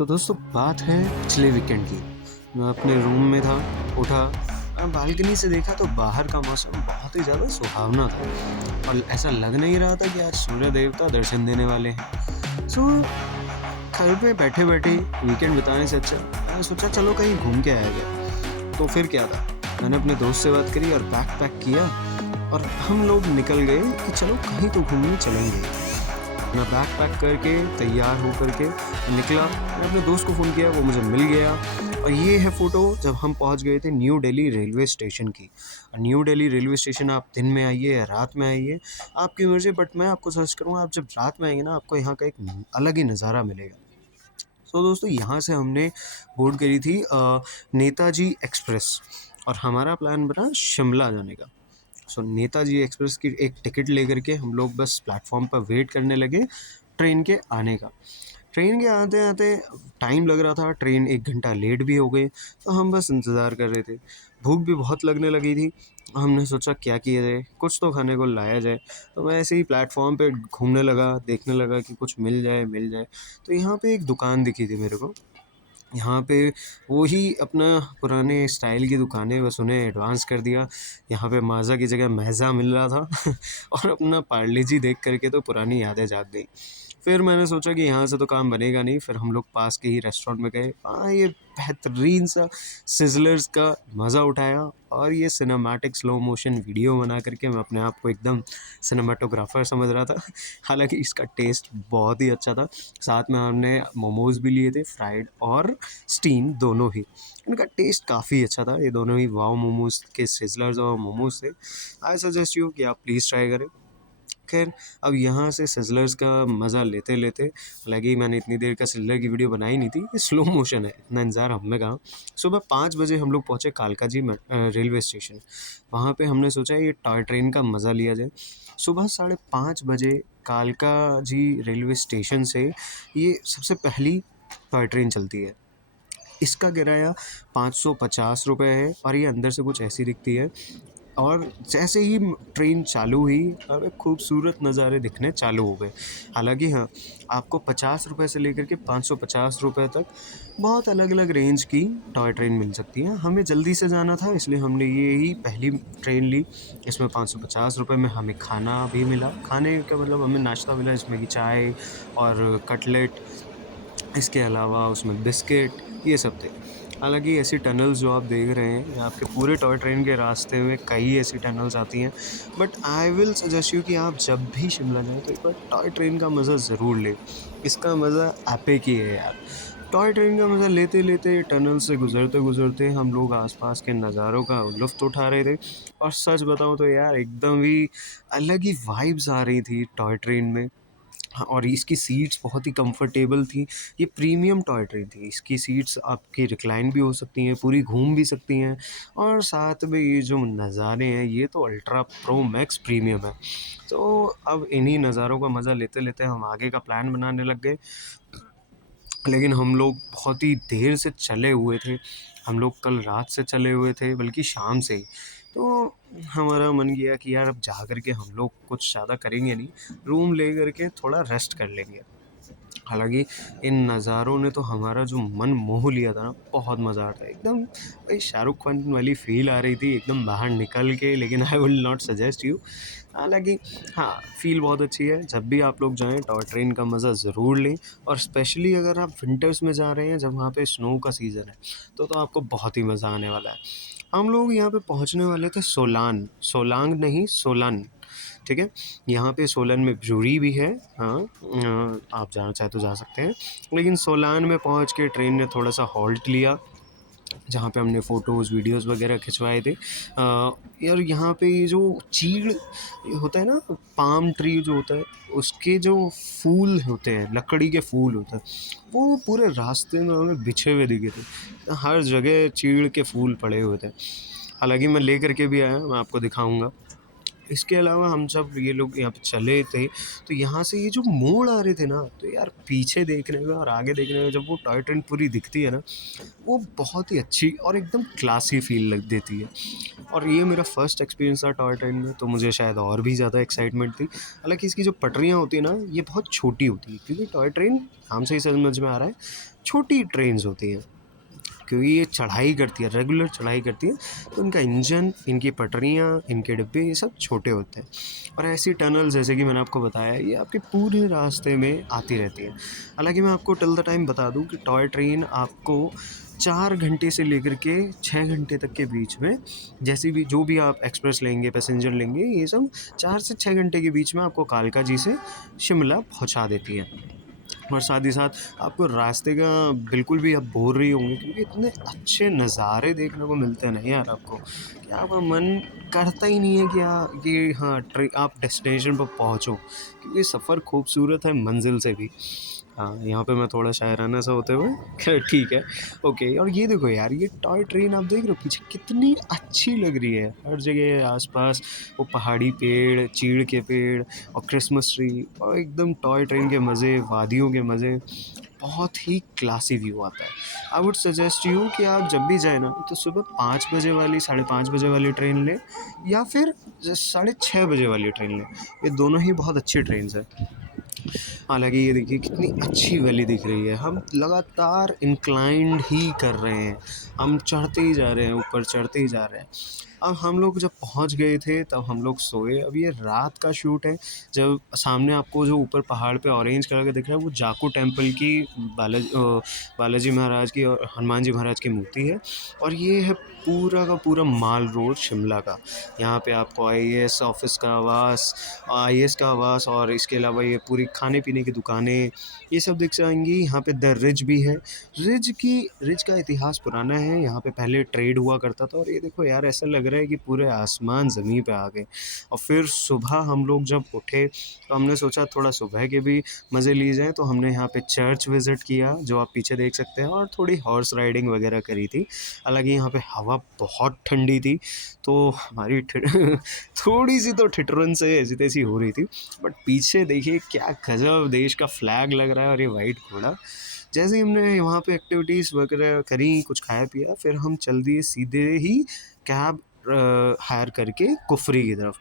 तो दोस्तों बात है पिछले वीकेंड की। मैं अपने रूम में था, उठा, बालकनी से देखा तो बाहर का मौसम बहुत ही ज़्यादा सुहावना था और ऐसा लग नहीं रहा था कि आज सूर्य देवता दर्शन देने वाले हैं। सो घर पे बैठे-बैठे वीकेंड बिताने से अच्छा मैंने सोचा चलो कहीं घूम के आया जाए। तो फिर क्या था, मैंने अपने दोस्त से बात करी और बैग पैक किया और हम लोग निकल गए कि चलो कहीं तो घूमने चलेंगे। मैं बैग पैक करके तैयार हो करके निकला। मैंने अपने दोस्त को फ़ोन किया, वो मुझे मिल गया और ये है फ़ोटो जब हम पहुंच गए थे न्यू दिल्ली रेलवे स्टेशन की। न्यू दिल्ली रेलवे स्टेशन आप दिन में आइए या रात में आइए, आपकी मर्ज़ी, बट मैं आपको सजेस्ट करूँगा आप जब रात में आएंगे ना आपको यहाँ का एक अलग ही नज़ारा मिलेगा। सो दोस्तों यहाँ से हमने बोर्ड करी थी नेताजी एक्सप्रेस और हमारा प्लान बना शिमला जाने का। सो नेताजी एक्सप्रेस की एक टिकट लेकर के हम लोग बस प्लेटफॉर्म पर वेट करने लगे ट्रेन के आने का। ट्रेन के आते आते टाइम लग रहा था, ट्रेन 1 घंटा लेट भी हो गई, तो हम बस इंतज़ार कर रहे थे। भूख भी बहुत लगने लगी थी। हमने सोचा क्या किया जाए, कुछ तो खाने को लाया जाए। तो मैं ऐसे ही प्लेटफॉर्म पे घूमने लगा, देखने लगा कि कुछ मिल जाए। तो यहाँ पे एक दुकान दिखी थी मेरे को। यहाँ पे वो ही अपना पुराने स्टाइल की दुकानें, बस उन्हें एडवांस कर दिया। यहाँ पे माज़ा की जगह मैज़ा मिल रहा था और अपना पार्ले जी देख कर के तो पुरानी यादें जाग गई। फिर मैंने सोचा कि यहाँ से तो काम बनेगा नहीं, फिर हम लोग पास के ही रेस्टोरेंट में गए। ये बेहतरीन सा सिज़लर्स का मज़ा उठाया और ये सिनेमैटिक स्लो मोशन वीडियो बना कर के मैं अपने आप को एकदम सिनेमेटोग्राफ़र समझ रहा था। हालाँकि इसका टेस्ट बहुत ही अच्छा था। साथ में हमने मोमोज़ भी लिए थे, फ्राइड और स्टीम दोनों ही। इनका टेस्ट काफ़ी अच्छा था, ये दोनों ही वाव मोमोज़ के सिज़लर्स और मोमोज़ थे। आई सजेस्ट यू कि आप प्लीज़ ट्राई करें। खैर, अब यहाँ से सिज़लर्स का मज़ा लेते-लेते, हालाँकि मैंने इतनी देर का सिज़लर की वीडियो बनाई नहीं थी, ये स्लो मोशन है, इतना इंतज़ार हम में कहाँ। सुबह 5 बजे हम लोग पहुँचे कालका जी रेलवे स्टेशन। वहाँ पे हमने सोचा ये टॉय ट्रेन का मज़ा लिया जाए। सुबह साढ़े 5 बजे कालका जी रेलवे स्टेशन से ये सबसे पहली टॉय ट्रेन चलती है। इसका किराया 550 रुपए है और ये अंदर से कुछ ऐसी दिखती है। और जैसे ही ट्रेन चालू हुई, हमें खूबसूरत नज़ारे दिखने चालू हो गए। हालाँकि हाँ, आपको 50 रुपए से लेकर के 550 रुपए तक बहुत अलग-अलग रेंज की टॉय ट्रेन मिल सकती है। हमें जल्दी से जाना था इसलिए हमने ये ही पहली ट्रेन ली। इसमें 550 रुपए में हमें खाना भी मिला। खाने का मतलब हमें नाश्ता मिला जिसमें कि चाय और कटलेट, इसके अलावा उसमें बिस्किट, ये सब थे। हालाँकि ऐसी टनल्स जो आप देख रहे हैं, आपके पूरे टॉय ट्रेन के रास्ते में कई ऐसी टनल्स आती हैं। But I will suggest you कि आप जब भी शिमला जाएँ तो एक बार टॉय ट्रेन का मज़ा ज़रूर लें। इसका मज़ा एपिक ही है यार। टॉय ट्रेन का मज़ा लेते-लेते टनल से गुज़रते-गुज़रते हम लोग आस-पास के नज़ारों का लुत्फ़ उठा रहे थे और सच बताऊँ तो यार एकदम ही अलग ही वाइब्स आ रही थी टॉय ट्रेन में। हाँ, और इसकी सीट्स बहुत ही कंफर्टेबल थी। ये प्रीमियम टॉय ट्रेन थी। इसकी सीट्स आपकी रिक्लाइन भी हो सकती हैं, पूरी घूम भी सकती हैं और साथ में ये जो नज़ारे हैं, ये तो अल्ट्रा प्रो मैक्स प्रीमियम है। तो अब इन्हीं नज़ारों का मज़ा लेते-लेते हम आगे का प्लान बनाने लग गए। लेकिन हम लोग बहुत ही देर से चले हुए थे। हम लोग कल रात से चले हुए थे, बल्कि शाम से ही। तो हमारा मन किया कि यार अब जा कर के हम लोग कुछ ज़्यादा करेंगे नहीं, रूम ले कर के थोड़ा रेस्ट कर लेंगे। हालाँकि इन नज़ारों ने तो हमारा जो मन मोह लिया था ना, बहुत मज़ा आता है। एकदम वही शाहरुख़ खान वाली फ़ील आ रही थी एकदम बाहर निकल के, लेकिन I will not suggest you. हालाँकि हाँ, फ़ील बहुत अच्छी है। जब भी आप लोग जाएँ टॉय ट्रेन का मज़ा ज़रूर लें और स्पेशली अगर आप विंटर्स में जा रहे हैं जब वहाँ पे स्नो का सीज़न है, तो आपको बहुत ही मज़ा आने वाला है। हम लोग यहाँ पे पहुँचने वाले थे सोलान, सोलांग नहीं सोलन, ठीक है? यहाँ पे सोलन में ब्रूरी भी है। हाँ, आप जाना चाहें तो जा सकते हैं। लेकिन सोलान में पहुँच के ट्रेन ने थोड़ा-सा हॉल्ट लिया, जहाँ पे हमने फ़ोटोज़, वीडियोज़ वग़ैरह खिंचवाए थे। यार यहाँ पे ये जो चीड़ होता है ना, पाम ट्री जो होता है, उसके जो फूल होते हैं, लकड़ी के फूल होते हैं, वो पूरे रास्ते में हमें बिछे हुए दिखे थे। हर जगह चीड़ के फूल पड़े हुए थे। हालाँकि मैं लेकर के भी आया, मैं आपको दिखाऊँगा। इसके अलावा हम जब ये लोग यहाँ पे चले थे, तो यहाँ से ये जो मोड़ आ रहे थे ना, तो यार पीछे देखने में और आगे देखने में जब वो टॉय ट्रेन पूरी दिखती है ना, वो बहुत ही अच्छी और एकदम क्लासी फ़ील लग देती है। और ये मेरा फर्स्ट एक्सपीरियंस था टॉय ट्रेन में, तो मुझे शायद और भी ज़्यादा एक्साइटमेंट थी। हालाँकि इसकी जो पटरियाँ होती हैं ना, ये बहुत छोटी होती है, क्योंकि टॉय ट्रेन नाम से ही समझ में आ रहा है, छोटी ट्रेन्स होती हैं। क्योंकि ये चढ़ाई करती है, रेगुलर चढ़ाई करती है, तो इनका इंजन, इनकी पटरियाँ, इनके डिब्बे, ये सब छोटे होते हैं। और ऐसी टनल जैसे कि मैंने आपको बताया, ये आपके पूरे रास्ते में आती रहती है। हालाँकि मैं आपको टिल द टाइम बता दूँ कि टॉय ट्रेन आपको 4 घंटे से लेकर के 6 घंटे तक के बीच में, जैसी भी जो भी आप एक्सप्रेस लेंगे, पैसेंजर लेंगे, ये सब 4 से 6 घंटे के बीच में आपको कालका जी से शिमला पहुँचा देती है। और साथ ही साथ आपको रास्ते का बिल्कुल भी आप बोर नहीं होंगे, क्योंकि इतने अच्छे नज़ारे देखने को मिलते हैं ना यार आपको, कि आपका मन करता ही नहीं है कि हाँ आप डेस्टिनेशन पर पहुँचो, क्योंकि सफ़र खूबसूरत है मंजिल से भी। हाँ, यहाँ पे मैं थोड़ा शायराना सा होते हुए खैर ठीक है, ओके। और ये देखो यार, ये टॉय ट्रेन आप देख रहे हो पीछे कितनी अच्छी लग रही है, हर जगह आसपास वो पहाड़ी पेड़, चीड़ के पेड़ और क्रिसमस ट्री, और एकदम टॉय ट्रेन के मज़े, वादियों के मज़े, बहुत ही क्लासी व्यू आता है। आई वुड सजेस्ट यू कि आप जब भी जाए ना, तो सुबह 5 बजे वाली, 5:30 बजे वाली ट्रेन लें, या फिर 6:30 बजे वाली ट्रेन लें। ये दोनों ही बहुत अच्छी ट्रेन्स हैं। हालाँकि ये देखिए कितनी अच्छी वैली दिख रही है, हम लगातार इंक्लाइंड ही कर रहे हैं, हम चढ़ते ही जा रहे हैं, ऊपर चढ़ते ही जा रहे हैं। अब हम लोग जब पहुँच गए थे तब हम लोग सोए। अब ये रात का शूट है, जब सामने आपको जो ऊपर पहाड़ पे ऑरेंज कलर का दिख रहा है, वो जाकू टेम्पल की बालाजी महाराज की और हनुमान जी महाराज की मूर्ति है। और ये है पूरा का पूरा माल रोड शिमला का। यहाँ पे आपको आईएएस ऑफिस का आवास, आईएएस का आवास, और इसके अलावा ये पूरी खाने पीने की दुकानें, ये सब दिख जाएंगी। यहाँ पे द रिज भी है। रिज का इतिहास पुराना है, यहाँ पे पहले ट्रेड हुआ करता था। और ये देखो यार, ऐसा लग रहा है कि पूरे आसमान ज़मीन पे आ गए। और फिर सुबह हम लोग जब उठे, तो हमने सोचा थोड़ा सुबह के भी मज़े लिए जाएँ, तो हमने यहाँ पे चर्च विज़िट किया, जो आप पीछे देख सकते हैं, और थोड़ी हॉर्स राइडिंग वगैरह करी थी। हालाँकि यहाँ पे हवा बहुत ठंडी थी, तो हमारी थोड़ी-सी तो ठिठुरन से ऐसी-तैसी हो रही थी। बट पीछे देखिए क्या गज़ब देश का फ्लैग लग रहा है, और ये वाइट घोड़ा। जैसे ही हमने वहाँ पे एक्टिविटीज़ वगैरह करी, कुछ खाया पिया, फिर हम चल दिए सीधे ही कैब हायर करके कुफरी की तरफ।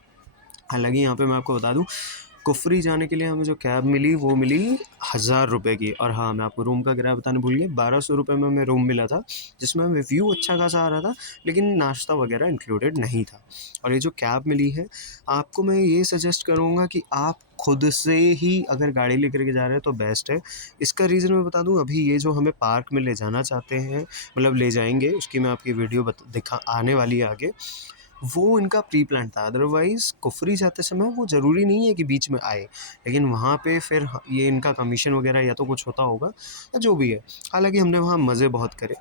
हालाँकि यहाँ पे मैं आपको बता दूँ, कुफरी जाने के लिए हमें जो कैब मिली, वो मिली 1000 रुपये की। और हाँ, मैं आपको रूम का किराया बताना भूल गया, 1200 रुपये में हमें रूम मिला था, जिसमें हमें व्यू अच्छा खासा आ रहा था, लेकिन नाश्ता वगैरह इंक्लूडेड नहीं था। और ये जो कैब मिली है, आपको मैं ये सजेस्ट करूँगा कि आप खुद से ही अगर गाड़ी लेकर के जा रहे हैं तो बेस्ट है। इसका रीज़न मैं बता दूँ, अभी ये जो हमें पार्क में ले जाना चाहते हैं, मतलब ले जाएँगे, उसकी मैं आपकी वीडियो दिखा आने वाली है आगे। वो इनका प्री प्लान था, अदरवाइज़ कुफरी जाते समय वो ज़रूरी नहीं है कि बीच में आए, लेकिन वहाँ पे फिर ये इनका कमीशन वगैरह या तो कुछ होता होगा, या जो भी है। हालाँकि हमने वहाँ मज़े बहुत करे,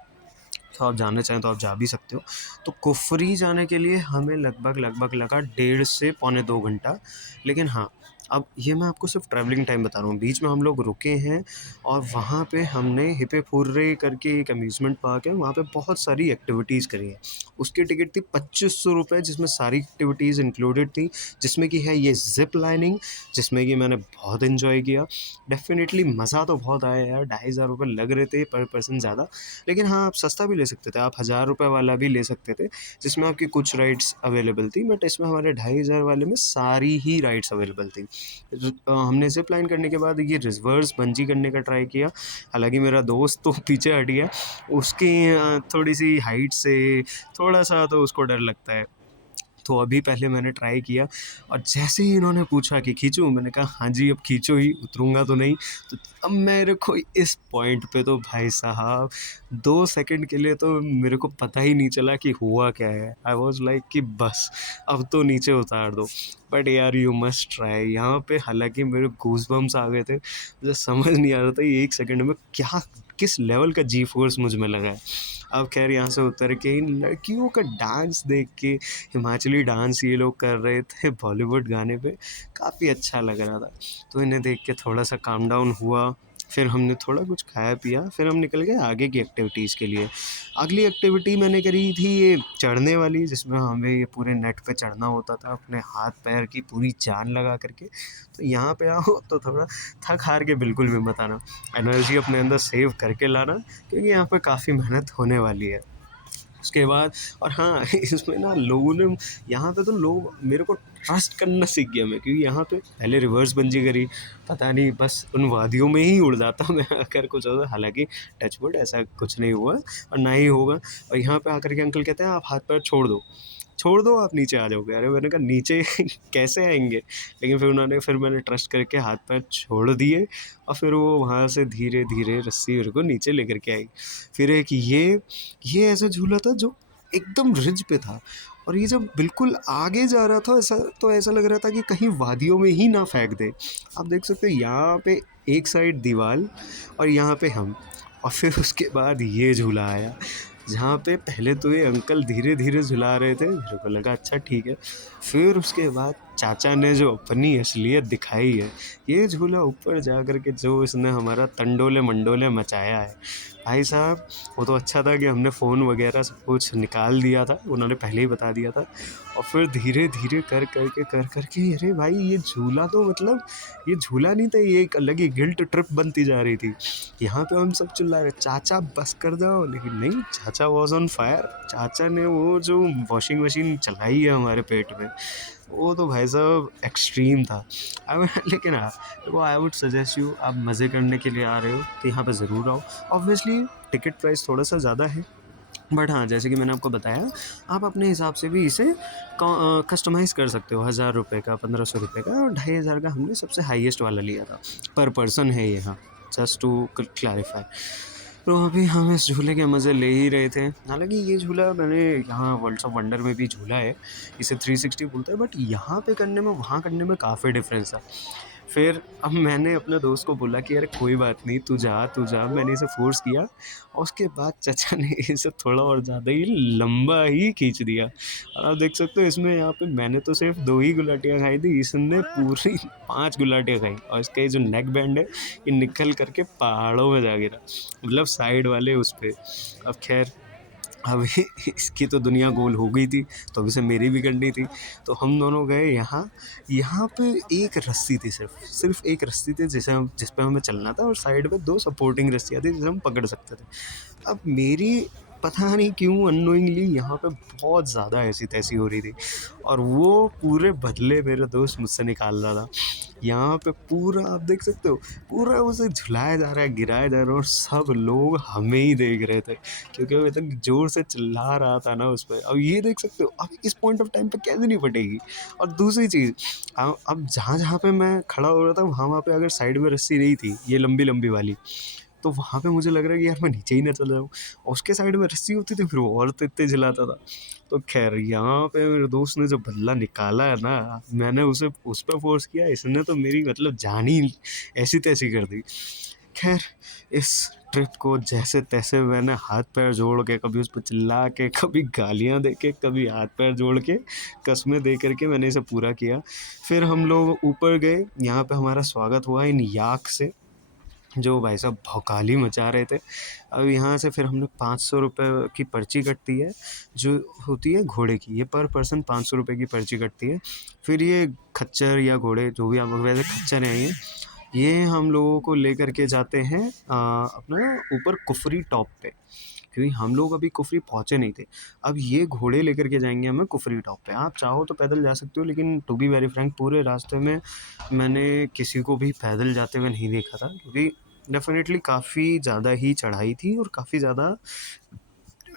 तो आप जाना चाहें तो आप जा भी सकते हो। तो कुफरी जाने के लिए हमें लगभग लगा 1.5 से पौने 2 घंटा। लेकिन हाँ, अब ये मैं आपको सिर्फ ट्रैवलिंग टाइम बता रहा हूँ, बीच में हम लोग रुके हैं, और वहाँ पे हमने हिपे फुर्रे करके एक अम्यूज़मेंट पार्क है, वहाँ पे बहुत सारी एक्टिविटीज़ करी हैं। उसकी टिकट थी 2500 रुपये, जिसमें सारी एक्टिविटीज़ इंक्लूडेड थी, जिसमें कि है ये ज़िप लाइनिंग, जिसमें कि मैंने बहुत एन्जॉय किया। डेफ़िनेटली मज़ा तो बहुत आया यार, 2500 रुपये लग रहे थे पर पर्सन ज़्यादा। लेकिन हाँ, आप सस्ता भी ले सकते थे, आप 1000 रुपये वाला भी ले सकते थे, जिसमें आपकी कुछ राइड्स अवेलेबल थी, बट इसमें हमारे 2500 वाले में सारी ही राइड्स अवेलेबल थी। हमने ज़िप लाइन करने के बाद ये रिवर्स बंजी करने का ट्राई किया। हालाँकि मेरा दोस्त तो पीछे हट गया, उसकी थोड़ी-सी हाइट से थोड़ा-सा तो उसको डर लगता है। तो अभी पहले मैंने ट्राई किया, और जैसे ही इन्होंने पूछा कि खींचूँ, मैंने कहा हाँ जी, अब खींचो ही, उतरूँगा तो नहीं। तो अब मेरे को इस पॉइंट पे तो भाई साहब 2 सेकंड के लिए तो मेरे को पता ही नहीं चला कि हुआ क्या है। आई वाज़ लाइक कि बस अब तो नीचे उतार दो। बट यार यू मस्ट ट्राई। यहाँ पे हालाँकि मेरे गूज़बम्प्स आ गए थे, मुझे समझ नहीं आ रहा था ये 1 सेकंड में क्या किस लेवल का जी फ़ोर्स मुझ में लगा है। अब ख़ैर यहाँ से उतर के इन लड़कियों का डांस देख के, हिमाचली डांस ये लोग कर रहे थे बॉलीवुड गाने पे, काफ़ी अच्छा लग रहा था। तो इन्हें देख के थोड़ा-सा काम डाउन हुआ, फिर हमने थोड़ा कुछ खाया पिया, फिर हम निकल गए आगे की एक्टिविटीज़ के लिए। अगली एक्टिविटी मैंने करी थी ये चढ़ने वाली, जिसमें हमें ये पूरे नेट पे चढ़ना होता था अपने हाथ पैर की पूरी जान लगा करके। तो यहाँ पे आओ तो थोड़ा थक हार के बिल्कुल भी मत आना, एनर्जी अपने अंदर सेव करके लाना, क्योंकि यहाँ पे काफ़ी मेहनत होने वाली है। उसके बाद और हाँ इसमें ना लोगों ने, यहाँ पे तो लोग मेरे को ट्रस्ट करना सीख गया मैं, क्योंकि यहाँ पे पहले रिवर्स बंजी करी, पता नहीं बस उन वादियों में ही उड़ जाता मैं अगर कुछ होता, हालांकि टचवुड ऐसा कुछ नहीं हुआ और ना ही होगा। और यहाँ पे आकर के अंकल कहते हैं आप हाथ पैर छोड़ दो आप नीचे आ जाओगे। अरे मैंने कहा नीचे कैसे आएंगे, लेकिन फिर मैंने ट्रस्ट करके हाथ पैर छोड़ दिए, और फिर वो वहाँ से धीरे धीरे रस्सी मेरे को नीचे लेकर के आई। फिर एक ये ऐसा झूला था जो एकदम रिज पे था, और ये जब बिल्कुल आगे जा रहा था ऐसा लग रहा था कि कहीं वादियों में ही ना फेंक दे। आप देख सकते हो यहाँ पे एक साइड दीवार और यहाँ पे हम, और फिर उसके बाद ये झूला आया, जहाँ पे पहले तो ये अंकल धीरे धीरे झुला रहे थे, मेरे को लगा अच्छा ठीक है। फिर उसके बाद चाचा ने जो अपनी असलियत दिखाई है, ये झूला ऊपर जा कर के जो इसने हमारा तंडोले मंडोले मचाया है भाई साहब। वो तो अच्छा था कि हमने फ़ोन वगैरह सब कुछ निकाल दिया था, उन्होंने पहले ही बता दिया था। और फिर धीरे धीरे कर करके अरे भाई ये झूला तो मतलब ये झूला नहीं था, ये एक अलग ही गिल्ट ट्रिप बनती जा रही थी। यहाँ पे हम सब चिल्ला रहे चाचा बस कर जाओ, लेकिन नहीं, चाचा वॉज ऑन फायर। चाचा ने वो जो वॉशिंग मशीन चलाई है हमारे पेट में, वो तो भाई साहब एक्सट्रीम था। अब लेकिन हाँ, वो आई वुड सजेस्ट यू, आप मज़े करने के लिए आ रहे हो तो यहाँ पे ज़रूर आओ। ऑब्वियसली टिकट प्राइस थोड़ा सा ज़्यादा है, बट हाँ जैसे कि मैंने आपको बताया, आप अपने हिसाब से भी इसे कस्टमाइज़ कर सकते हो। 1000 रुपये का, 1500 रुपये का, और 2500 का हमने सबसे हाईएस्ट वाला लिया था। पर पर्सन है ये, हाँ, जस्ट टू क्लैरिफाई। तो अभी हम इस झूले के मज़े ले ही रहे थे। हालांकि ये झूला मैंने यहाँ वर्ल्ड्स ऑफ वंडर में भी झूला है, इसे 360 बोलते हैं, बट यहाँ पे करने में वहाँ करने में काफ़ी डिफरेंस था। फिर अब मैंने अपने दोस्त को बोला कि यार कोई बात नहीं, तू जा, मैंने इसे फ़ोर्स किया, और उसके बाद चाचा ने इसे थोड़ा और ज़्यादा ही लंबा ही खींच दिया। और आप देख सकते हो इसमें, यहाँ पे मैंने तो सिर्फ 2 ही गुलाटियाँ खाई थी, इसने पूरी 5 गुलाटियाँ खाई, और इसका ये जो नेक बैंड है ये निकल करके पहाड़ों में जा गिरा, मतलब साइड वाले उस पे। अब खैर अभी इसकी तो दुनिया गोल हो गई थी, तो अभी से मेरी भी करनी थी। तो हम दोनों गए यहाँ पे एक रस्सी थी, सिर्फ एक रस्सी थी जिस पे हमें चलना था, और साइड में 2 सपोर्टिंग रस्सियाँ थी जिसे हम पकड़ सकते थे। अब मेरी पता नहीं क्यों अननोइंगली यहाँ पे बहुत ज़्यादा ऐसी तैसी हो रही थी, और वो पूरे बदले मेरे दोस्त मुझसे निकाल रहा था। यहाँ पे पूरा आप देख सकते हो, पूरा उसे झुलाया जा रहा है, गिराया जा रहा है, और सब लोग हमें ही देख रहे थे, क्योंकि वो इतनी ज़ोर से चिल्ला रहा था ना उस पे। अब ये देख सकते हो, अब इस पॉइंट ऑफ टाइम पे कैसे नहीं फटेगी। और दूसरी चीज़, अब जहाँ पे मैं खड़ा हो रहा था वहाँ पे अगर साइड में रस्सी नहीं थी ये लंबी लंबी वाली, तो वहाँ पे मुझे लग रहा है कि यार मैं नीचे ही ना चला जाऊँ, और उसके साइड में रस्सी होती थी फिर वो और तेज़ झिलाता था। तो खैर यहाँ पे मेरे दोस्त ने जो बदला निकाला है ना, मैंने उसे उस पर फोर्स किया, इसने तो मेरी मतलब जान ही ऐसी तैसी कर दी। खैर इस ट्रिप को जैसे तैसे मैंने हाथ पैर जोड़ के, कभी उस पर चिल्ला के, कभी गालियाँ दे के, कभी हाथ पैर जोड़ के, कस्में दे करके मैंने इसे पूरा किया। फिर हम लोग ऊपर गए, यहाँ पे हमारा स्वागत हुआ इन याक से, जो भाई साहब भौकाली मचा रहे थे। अब यहाँ से फिर हमने 500 रुपये की पर्ची कटती है, जो होती है घोड़े की, ये पर पर्सन 500 रुपये की पर्ची कटती है। फिर ये खच्चर या घोड़े जो भी आप, वैसे खच्चर हैं ये हम लोगों को लेकर के जाते हैं अपना ऊपर कुफरी टॉप पे, क्योंकि हम लोग अभी कुफरी पहुँचे नहीं थे। अब ये घोड़े लेकर के जाएंगे हमें कुफरी टॉप पे। आप चाहो तो पैदल जा सकते हो, लेकिन टू बी वेरी फ्रैंक पूरे रास्ते में मैंने किसी को भी पैदल जाते हुए नहीं देखा था, क्योंकि डेफिनेटली काफ़ी ज़्यादा ही चढ़ाई थी और काफ़ी ज़्यादा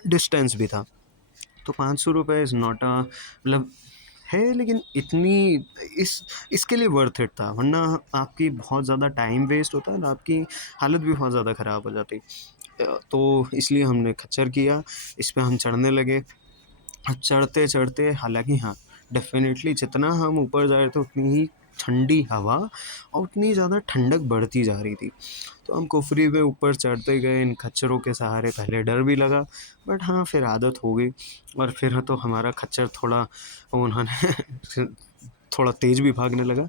डिस्टेंस भी था। तो 500 रुपये इज़ नॉट अ मतलब है, लेकिन इतनी इसके लिए वर्थ इट था, वरना आपकी बहुत ज़्यादा टाइम वेस्ट होता है और आपकी हालत भी बहुत ज़्यादा ख़राब हो जाती। तो इसलिए हमने खच्चर किया, इस पे हम चढ़ने लगे। चढ़ते चढ़ते हालांकि हाँ, डेफिनेटली जितना हम ऊपर जा रहे थे उतनी ही ठंडी हवा और उतनी ज़्यादा ठंडक बढ़ती जा रही थी। तो हम कुफरी पे ऊपर चढ़ते गए इन खच्चरों के सहारे। पहले डर भी लगा, बट हाँ फिर आदत हो गई, और फिर तो हमारा खच्चर थोड़ा उन्होंने थोड़ा तेज़ भी भागने लगा।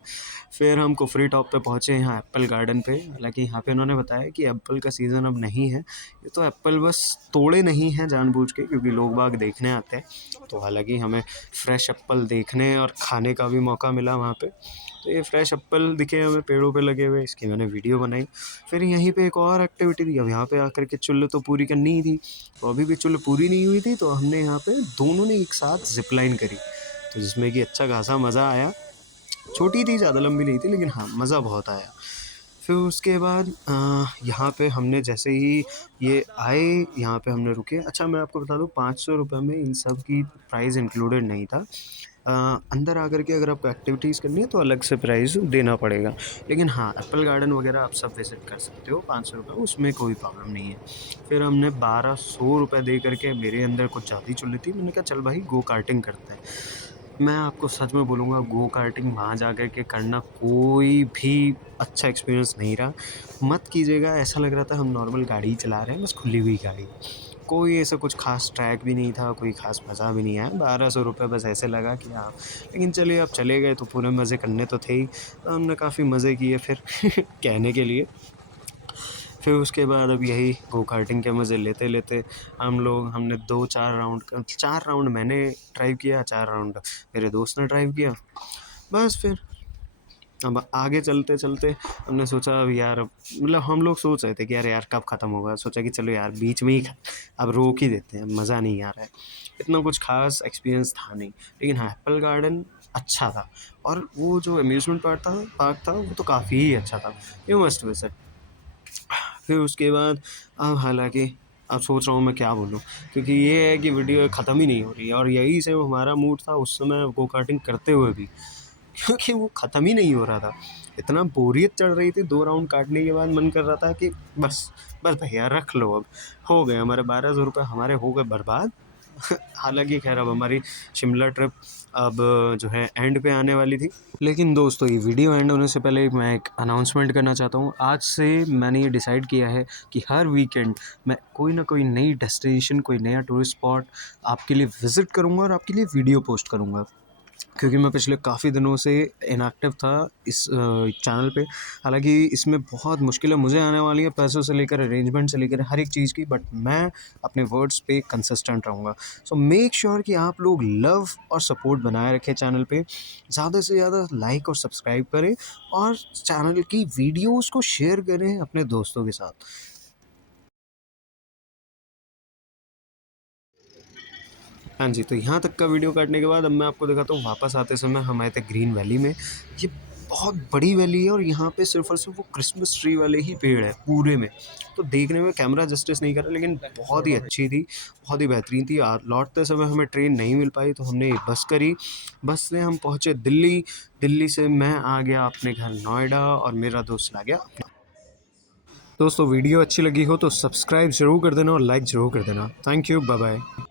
फिर हम कुफरी टॉप पे पहुँचे यहाँ एप्पल गार्डन पे। हालाँकि यहाँ पे इन्होंने बताया कि एप्पल का सीज़न अब नहीं है। ये तो एप्पल बस तोड़े नहीं हैं जानबूझ के, क्योंकि लोग बाग देखने आते हैं। तो हालाँकि हमें फ्रेश एप्पल देखने और खाने का भी मौका मिला वहाँ पे। तो ये फ्रेश एप्पल दिखे हमें पेड़ों पे लगे हुए, इसकी मैंने वीडियो बनाई। फिर यहीं पे एक और एक्टिविटी थी। अब यहाँ पे आकर के चुल्ल तो पूरी करनी ही थी, तो अभी भी चुल्ल पूरी नहीं हुई थी, तो हमने यहाँ पे दोनों ने एक साथ ज़िप लाइन करी, तो जिसमें कि अच्छा खासा मज़ा आया। छोटी थी, ज़्यादा लंबी नहीं थी, लेकिन हाँ मज़ा बहुत आया। फिर उसके बाद यहाँ पे हमने जैसे ही ये आए, यहाँ पे हमने रुके। अच्छा मैं आपको बता दूँ, 500 रुपये में इन सब की प्राइस इंक्लूडेड नहीं था। अंदर आकर के अगर आपको एक्टिविटीज़ करनी है तो अलग से प्राइस देना पड़ेगा, लेकिन हाँ एप्पल गार्डन वगैरह आप सब विज़िट कर सकते हो 500 रुपये, उसमें कोई प्रॉब्लम नहीं है। फिर हमने 1200 रुपये दे करके, मेरे अंदर कुछ ज़्यादा ही चुल थी, मैंने कहा चल भाई गो कार्टिंग करते हैं। मैं आपको सच में बोलूँगा, गो कार्टिंग वहाँ जा कर के करना कोई भी अच्छा एक्सपीरियंस नहीं रहा। मत कीजिएगा, ऐसा लग रहा था हम नॉर्मल गाड़ी ही चला रहे हैं, बस खुली हुई गाड़ी। कोई ऐसा कुछ ख़ास ट्रैक भी नहीं था, कोई ख़ास मज़ा भी नहीं आया। 1200 रुपये बस ऐसे लगा कि हाँ, लेकिन चलिए अब चले गए तो पूरे मज़े करने तो थे ही। तो हमने काफ़ी मज़े किए फिर कहने के लिए। फिर उसके बाद अब यही गो कार्टिंग के मज़े लेते-लेते हमने 4 राउंड मैंने ड्राइव किया, 4 राउंड मेरे दोस्त ने ड्राइव किया। बस फिर अब आगे चलते-चलते हमने सोचा अब यार, मतलब हम लोग सोच रहे थे कि यार कब ख़त्म होगा? सोचा कि चलो यार बीच में ही अब रोक ही देते हैं, मज़ा नहीं आ रहा है। इतना कुछ ख़ास एक्सपीरियंस था नहीं। लेकिन हाँ, एप्पल गार्डन अच्छा था, और वो जो अम्यूज़मेंट पार्क था वो तो काफ़ी ही अच्छा था। You must visit. फिर उसके बाद अब हालाँकि अब सोच रहा हूँ मैं क्या बोलूँ, क्योंकि ये है कि वीडियो ख़त्म ही नहीं हो रही है, और यही से हमारा मूड था उस समय गो कार्टिंग करते हुए भी, क्योंकि वो ख़त्म ही नहीं हो रहा था। इतना बोरियत चढ़ रही थी, 2 राउंड काटने के बाद मन कर रहा था कि बस, बस भैया रख लो अब। हो गए हमारे 1200 रुपये हमारे हो गए बर्बाद। हालाँकि ख़ैर अब हमारी शिमला ट्रिप अब जो है एंड पे आने वाली थी। लेकिन दोस्तों, ये वीडियो एंड होने से पहले मैं एक अनाउंसमेंट करना चाहता हूँ। आज से मैंने ये डिसाइड किया है कि हर वीकेंड मैं कोई ना कोई नई डेस्टिनेशन, कोई नया टूरिस्ट स्पॉट आपके लिए विज़िट करूँगा और आपके लिए वीडियो पोस्ट करूँगा। क्योंकि मैं पिछले काफ़ी दिनों से इनएक्टिव था इस चैनल पे। हालाँकि इसमें बहुत मुश्किलें मुझे आने वाली हैं, पैसों से लेकर अरेंजमेंट से लेकर हर एक चीज़ की, बट मैं अपने वर्ड्स पे कंसिस्टेंट रहूँगा। सो मेक श्योर कि आप लोग लव और सपोर्ट बनाए रखें चैनल पे। ज़्यादा से ज़्यादा लाइक और सब्सक्राइब करें, और चैनल की वीडियोज़ को शेयर करें अपने दोस्तों के साथ। हाँ जी, तो यहाँ तक का वीडियो काटने के बाद अब मैं आपको दिखाता हूँ, वापस आते समय हम आए थे ग्रीन वैली में। ये बहुत बड़ी वैली है, और यहाँ पे सिर्फ़ और सिर्फ़ वो क्रिसमस ट्री वाले ही पेड़ हैं पूरे में। तो देखने में कैमरा जस्टिस नहीं कर रहा, लेकिन बहुत ही अच्छी थी, बहुत ही बेहतरीन थी। लौटते समय हमें ट्रेन नहीं मिल पाई, तो हमने एक बस करी। बस से हम पहुँचे दिल्ली। दिल्ली से मैं आ गया अपने घर नोएडा, और मेरा दोस्त आ गया अपने। दोस्तों, वीडियो अच्छी लगी हो तो सब्सक्राइब ज़रूर कर देना और लाइक ज़रूर कर देना। Thank you, bye bye.